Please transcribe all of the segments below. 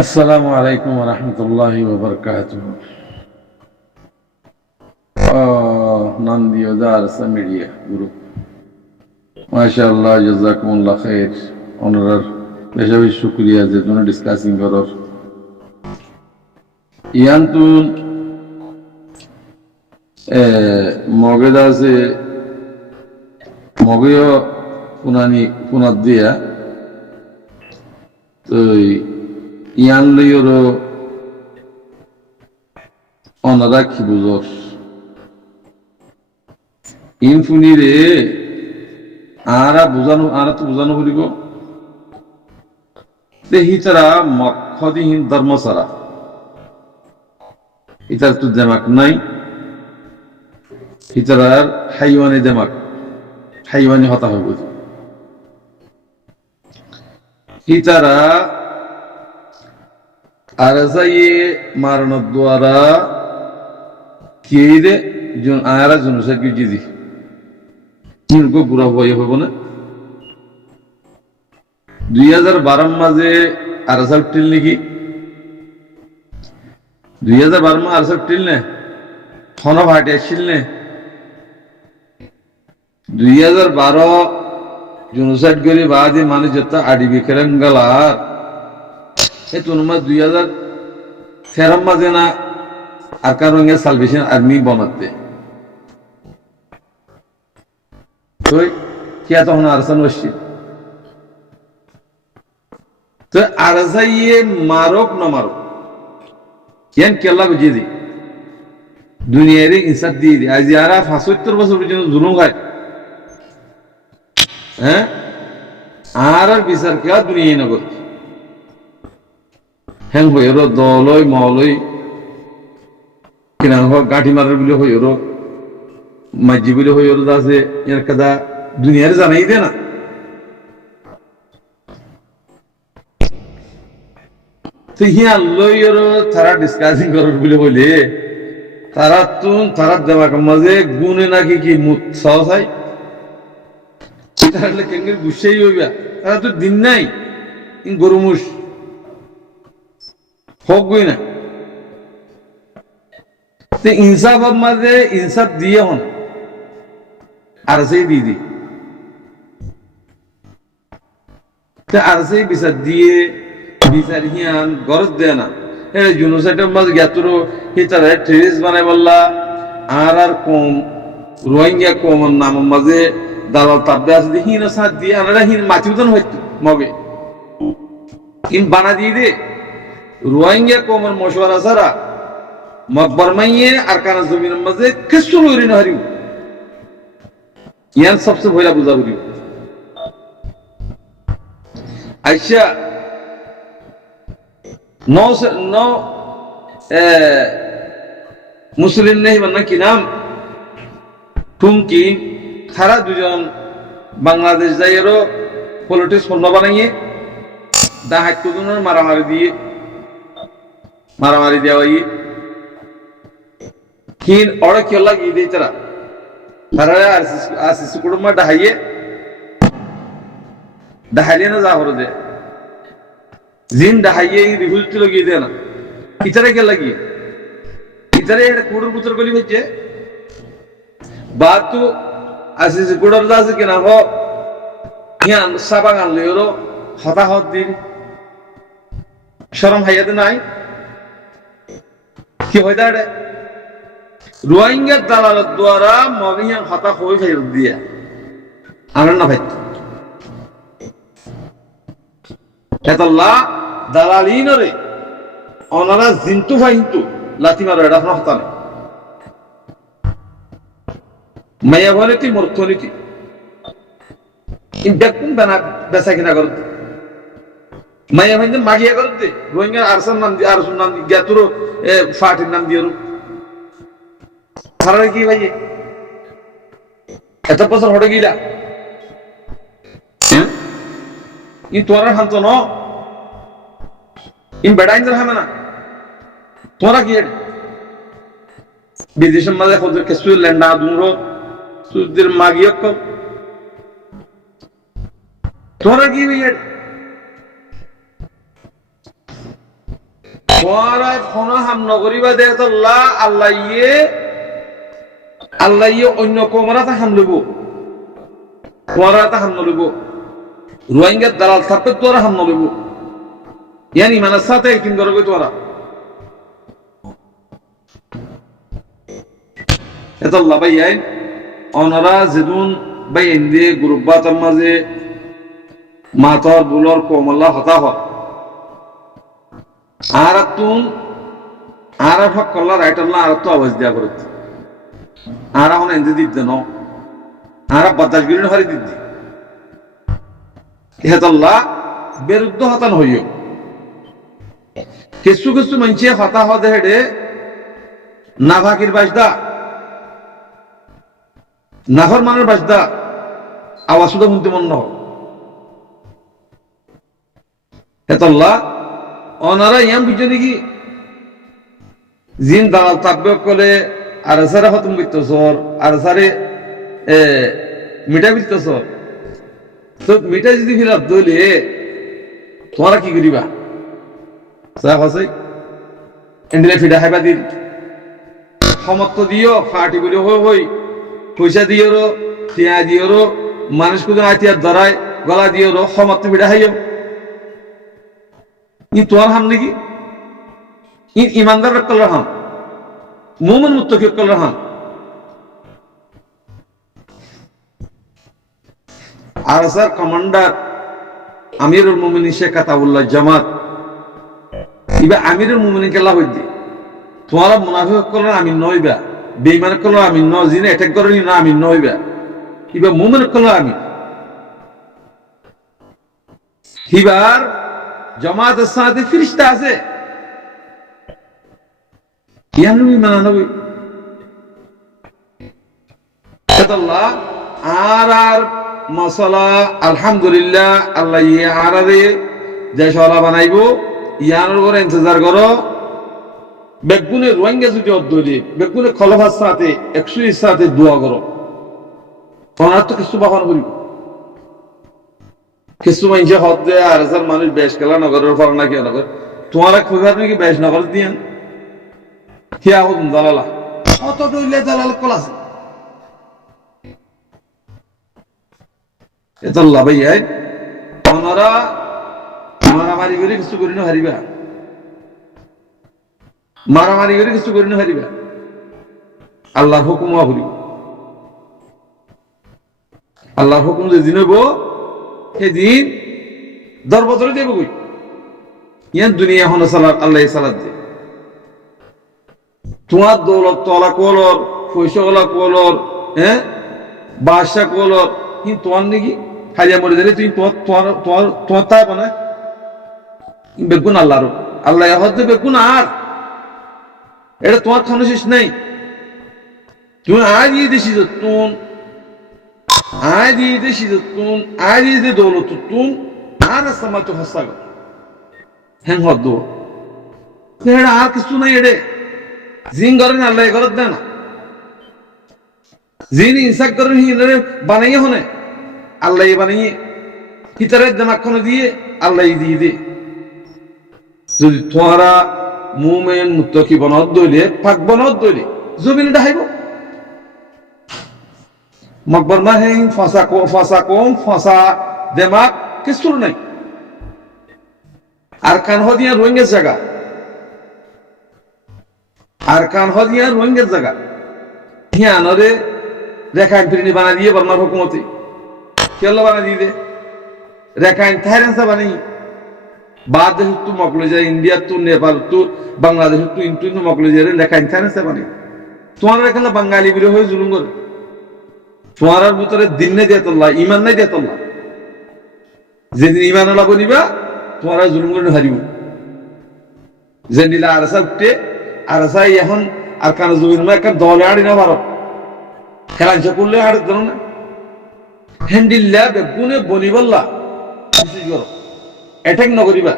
আসসালামু আলাইকুম ওয়া রাহমাতুল্লাহি ওয়া বারাকাতুহু। নান্দিওদার মিডিয়া গ্রুপ, মাশাআল্লাহ, জাযাকুমুল্লাহ খাইর। ওনার বেশি বেশি শুকরিয়া যে তোমরা ডিসকাসিং করো। ইয়ান্তুন মগেদাসে মগেও পুনানি পুনাদ দিয়া তো ইয়ান লইরো অনারা কি বুঝর ইনফুনিরে আরা তো বুঝানো করিব হিতারা মক্ষদিহীন ধর্ম সারা হিতার তো দেমাক নাই, হিতারার হাইওয়ানি দেমাক, হাইওয়ানি হতা হইব। হিতারা আর যাইয়ে মারানোর দ্বারা কে দে আরা জনসা কি জিদি গো বুড়া বই হইব না। 2012 মাঝে আরসা উঠিল নাকি, 2012 মা আরসা উঠিল নে খন ভাটে আসছিল নে। 2012 জনসাইড করে বাদে মানুষ যত আডি বিকেরাম গেলার এ তুনমা 2013 মাঝে না আর কারণ সালভেশন আর্মি বনাতে তো কিয়া তখন আরসান বসছি তো আরসাইয়ে মারক না মারক কেন কেল্লা বুঝিয়ে দি দুনিয়ার ইনসাফ দিয়ে দি। আজ যারা 75 বছর পর্যন্ত জুলুম খায়, হ্যাঁ, আর বিচার কেয়া দুনিয়ায় নগর হ্যাং হইর দলই মলই কিনা গাঠি মারার বলে হইর মাঝি বলে হইর আছে এর কাদা দুনিয়ার জানাই দে না। তো হিয়া লইর তারা ডিসকাসিং করার বলে বলে তারা তুন তারা দেমাক মাঝে গুনে নাকি কি মুখ চাই তাহলে কেঙ্গের গুসাই হইবা। তারা তো দিন নাই গরু মুস হোক গই না। ইনসাফ মাঝে ইনসাফ দিয়ে হন আর সেই দিদি আর সেই বিচার দিয়ে বিচার হিয়ান গরজ দেয় না। এটা জুনুসাইটের মাঝে গেতরো হিতারা টেরিস বানাই বললা আর কম রোহিঙ্গা কম নামের মাঝে দালাল তাবদে আছে হিন সাথ দিয়ে আনারা হিন মাছি উদান হইতো মগে হিন বানা দিয়ে দে রোহিঙ্গা কমের মশওয়ারা সারা মকবর মাইয়ে আর কানা জমিনের মাঝে কিছু লইরি না হারিও ইয়ান সবচেয়ে ভয়লা বুঝা বুঝিও। আচ্ছা नौ মুসলিম নেই মানে কি নাম টুমকি তারা দুজন বাংলাদেশ যাইয়েরও পলিটিক্স পণ্য বানাইয়ে দাহাত দুজনের মারামারি দেওয়া কিন ওরা কেউ লাগিয়ে দিই তারা আসিস কুটুম্বা ডাহাইলে না যা হলো দে জিন ডাহাইয়ে রিফিউজ লাগিয়ে দেয় না ইতারে কে লাগিয়ে ইতারে কুড়ুর পুতর গলি হচ্ছে বাদ তো আসিস কুড়ার দাস কিনা হো ইয়ান সাবাং আনলে ওরো হতাহত দিন শরম হাইয়াতে নাই কি হয় দাঁড়ে রোহিঙ্গার দালালের দ্বারা মগিয়ান হতা হয়ে ফেরত দিয়ে আনার না ভাই এতল্লা দালালিন রে ওনারা জিন্তু ফাইন্তু লাথি মারো এটা আপনার হতা নেই মায়া বলে তুই মূর্খনীতি দেখুন বেচা কিনা করতে মায়া ভাই মাগিয়া করতে রোহিঙ্গা আরসার নাম দিয়ে আরসুর নাম দিয়ে তোর ফাটির নাম দিয়ে তারা কি ভাই এত বছর হটে গিলা ই তোরা শান্ত ন ইন বেড়াইন হামে না তোরা কি বিদেশের মাঝে খোঁজের কিছু ল্যান্ডা দুমরো সুদের মাগিয়ক তোরা কি তোমারা কোন হাম নগরিবা দেহতল্লাহ আল্লাহ ইয়ে অন্য কোমরাতে হাম লইব, তোমারাতে হাম নলইব, রোহিঙ্গার দালাল থাকবে তোরা হাম নলইব, ইয়ানি মানে সাথে একদিন করবে তোরা এতল্লাহ ভাই আইন অনারা যেদিন ভাই এন্দি গ্রুপবাতার মাঝে মাতর বুলর কোমল্লা হতা হয় আর তুন আর হক কল্লা রাইটাল্লাহ আর তো আওয়াজ দেয়া করত আর এখন এন্দি দিতে ন আর বাতাস গিরিন হারি দিদি হেতল্লাহ বিরুদ্ধ হতান হইও কিছু কিছু মানুষে হতা হদে হেডে নাভাকির বাজদা নাফর মানের বাজদা আওয়াজ শুধু শুনতে মন নহ হেতল্লাহ অনারা ইয়াম বুঝছে নাকি জিন দালাল তাব্য করে আর সারে খতম করতেছর আর সারে মিঠা বিলতেছর তো মিঠা যদি ফিলাপ দইলে তোমরা কি করিবা সাহেব আছে এন্ডিলে ফিডা খাইবা দিন সমর্থ দিও ফাটি বলে হই পয়সা দিও টিয়া দিও মানুষ কোন আইতিয়ার ধরায় গলা দিও সমর্থ ফিডা খাইও ই তোমার হাম নাকি ই ইমানদার কল্লার হাম মুমিন মুত্তাকি কল্লার হাম আর স্যার কমান্ডার আমিরুল মুমিনিন শেখ আতাউল্লাহ জামাত ইবা আমিরুল মুমিনিন কেলা হইদি তোমারা মুনাফিক কল্লার আমিন নইবা বেঈমান কল্লার আমিন ন জিনে অ্যাটাক করেনি না আমিন নইবা ইবা মুমিন কল্লার আমিন হিবার জামাতের সাথে ফেরেশতা আছে ইয়ানু মানানবি আল্লাহ আর মাসালা আলহামদুলিল্লাহ আল্লাহ ইয়ে আরারে যে সলা বানাইবো ইয়ানোর করে ইন্তজার করো বেগুনে রোহিঙ্গা যদি অদ্দলি বেগুনে খলফার সাথে 100 সাথে দোয়া করো তোমার তো কিছু বাহন করিব কিছু মানুষে হদ দেয় আর হাজার মানুষ বেশ খেলা নগরের ফল না কেউ নগর তোমারা খুঁজার নাকি বেশ নগর দিয়েন হিয়া হতুন দালালা কত ডইলে দালাল কল আছে এতল্লা ভাই ওনারা মারামারি করে কিছু করি না হারিবা মারামারি করে কিছু করি না হারিবা আল্লাহর হুকুম হরিব আল্লাহর হুকুম যেদিন হইব সেদিন দরবদরে দেব কই ইয়ান দুনিয়া হন সালাত আল্লাহ সালাত দে তোমার দৌলত তলা কোলর পয়সা ওলা কোলর বাদশা কোলর কিন্তু তোমার নাকি হারিয়া মরে দিলে তুই তোমার তাই বানায় বেগুন আল্লাহর আল্লাহ হচ্ছে বেগুন আর এটা তোমার খানো শেষ নাই তুমি আজ ইয়ে দেশি তুন আজ ইয়ে দেশি তুন আজ ইয়ে দৌলত তুন আর সামা তো হসা হ্যাঁ হদ আর কিছু নাই এডে জিন করেন আল্লাহ ঘরত দেয় না জিন ইনসাক করেন হিরে বানাইয়ে হনে আল্লাহ বানাইয়ে হিতারের দেমাক্ষণ দিয়ে আল্লাহ দিয়ে দে যদি তোমরা মুমিন মুত্তাকি বনত দইলে পাক বনত দইলে জমিনে ডাইব মকবর মাহেন ফাসা দেমাক কিছু নাই আর কান হদিয়া রোহিঙ্গার জায়গা আর কান হদিয়া রোহিঙ্গার জায়গা হিয়ানরে রেখাইন ফিরিনি বানা দিয়ে বর্মার হুকুমতে কেল্লা বানা দিয়ে দে রেখাইন থাইরেন্সা বানাই বাদ দেশ তু মকলে যায় ইন্ডিয়া তু নেপাল তু বাংলাদেশ তু ইন্টু মকলে যায় রেখাইন থাইরেন্সা বানাই তোমার এখানে বাঙালি বিরোহ হয়ে জুলুম করে তোমার ভিতরে দিন নাই দিয়ে তোল্লা ইমান নাই দিয়ে তোল্লা যেদিন ইমান ওলা বলিবা তোমার জুলুম করে হারিব যে নিলা আরসা উঠে আরসা এখন আর কান জমিন একটা দলে আড়ি না ভারত খেলাঞ্চা করলে আর ধরো না হ্যান্ডিল্লা বেগুনে বনি বললা বিশেষ করো অ্যাটাক নকরিবা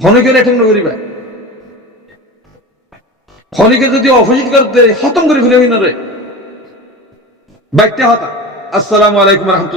খনিকের অ্যাটাক নকরিবা খনিকে যদি অপোজিট করতে খতম করে ফেলে রে বাইকটা হতা আসসালামু আলাইকুম রহমতুল্লাহ